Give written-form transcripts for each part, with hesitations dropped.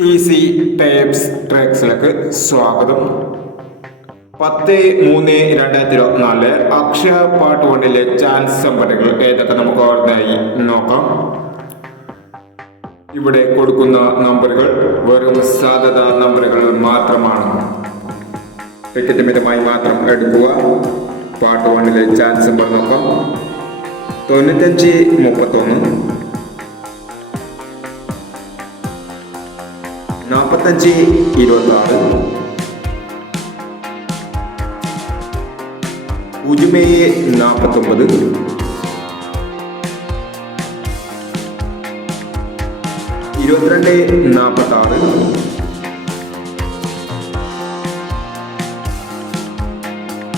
Easy tapes ട്രാക്സിലേക്ക് സ്വാഗതം. 10/3/2024 Akshaya part 1 chance സമ്പന്നകൾ ഏതൊക്കെ നമുക്ക് ഓർമ്മയായി നോക്കാം. ഇവിടെ കൊടുക്കുന്ന നമ്പറുകൾ വെറും സാധ്യതാ നമ്പറുകൾ മാത്രമാണ്. ടിക്കറ്റ് മിതമായി മാത്രം എടുക്കുക. പാർട്ട് 1 ചാൻസ് നമ്പർ നോക്കാം. 95-31, 45-26, 0-49,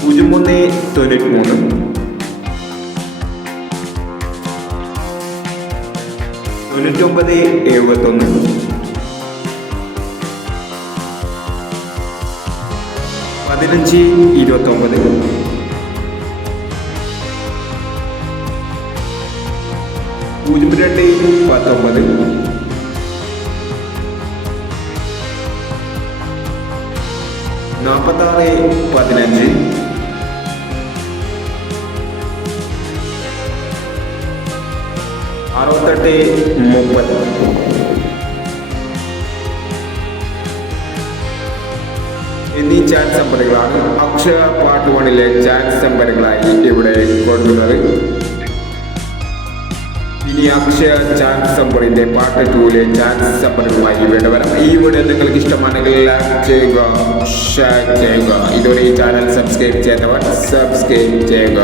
22-46, 01-93, 99-71, 15-29, 02-19, 46-15, 68-30. എന്നീ ചാൻസ് നമ്പറുകളാണ് അക്ഷയ പാർട്ട് 1 ചാൻസ് നമ്പറുകളായി ഇവിടെ കൊണ്ടുവന്നത്. ഇനി അക്ഷയ ചാൻസ് നമ്പറിന്റെ പാർട്ട് 2 ചാൻസ് നമ്പറുകളുമായി ഇവിടെ വരാം. ഈ വീഡിയോ നിങ്ങൾക്ക് ഇഷ്ടമാണെങ്കിൽ ലൈക്ക് ചെയ്യുക, ഷെയർ ചെയ്യുക. ഇതുവരെ ഈ ചാനൽ സബ്സ്ക്രൈബ് ചെയ്യുന്നവർ സബ്സ്ക്രൈബ് ചെയ്യുക.